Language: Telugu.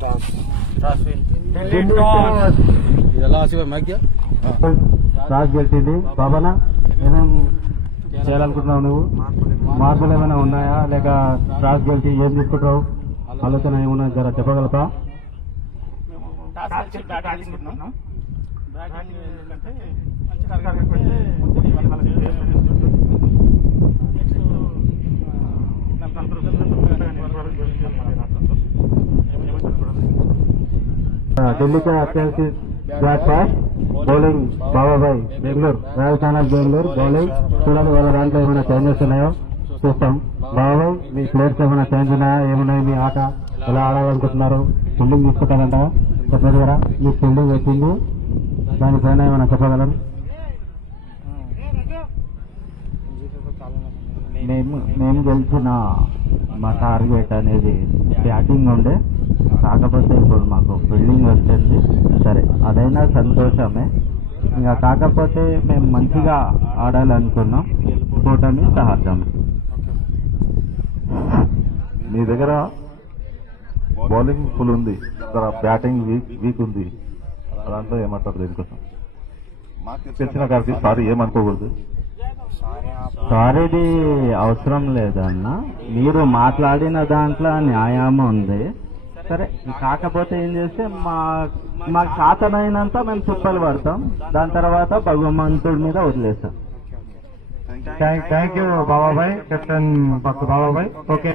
టాస్ గెలిచింది. బాబానా ఏమేం చేయాలనుకుంటున్నావు నువ్వు? మార్పులు ఏమైనా ఉన్నాయా లేక టాస్ గెలిచి ఏం తీసుకుంటావు? ఆలోచన ఏమన్నా జర చెప్పగలపా? ఢిల్లీ का अच्छे బ్యాట్ బౌలింగ్ బాబాబాయ్ Bengaluru royal challenge Bengaluru bowling చూడాలి వాళ్ళ దాంట్లో ఏమైనా చేంజెస్ ఉన్నాయో చూస్తాం. బాబాబాయ్ మీ ప్లేయర్స్ ఏమైనా చేంజ్ ఉన్నాయా? ఏమున్నాయి మీ ఆట? ఎలా ఆడాలనుకుంటున్నారు? ఫీల్డింగ్ తీసుకుంటారంట చెప్పలేదు కదా, మీ ఫీల్డింగ్ వచ్చింది దానిపైన ఏమైనా చెప్పగలరు? మేము గెలిచిన మా టార్గెట్ అనేది బ్యాటింగ్ ఉండే, కాకపోతే ఇప్పుడు మాకు ఫీల్డింగ్ వచ్చింది. సరే అదైనా సంతోషమే. ఇంకా కాకపోతే మేము మంచిగా ఆడాలనుకున్నాం. కూటమి సహజమే. మీ దగ్గర బౌలింగ్ ఫుల్ ఉంది, బ్యాటింగ్ వీక్ ఉంది. దాంట్లో ఏమంటారు దీనికోసం? తెలిసిన గారికి సారీ ఏమనుకోకూడదు. సారీది అవసరం లేదన్న, మీరు మాట్లాడిన దాంట్లో న్యాయం ఉంది. సరే కాకపోతే ఏం చేస్తే మాకు శాతమైనంత మేము చుప్పలు పడతాం, దాని తర్వాత భగవంతుడి మీద వదిలేస్తాం. థ్యాంక్ యూ బాబాబాయ్, కెప్టెన్ బాబాబాయ్. ఓకే.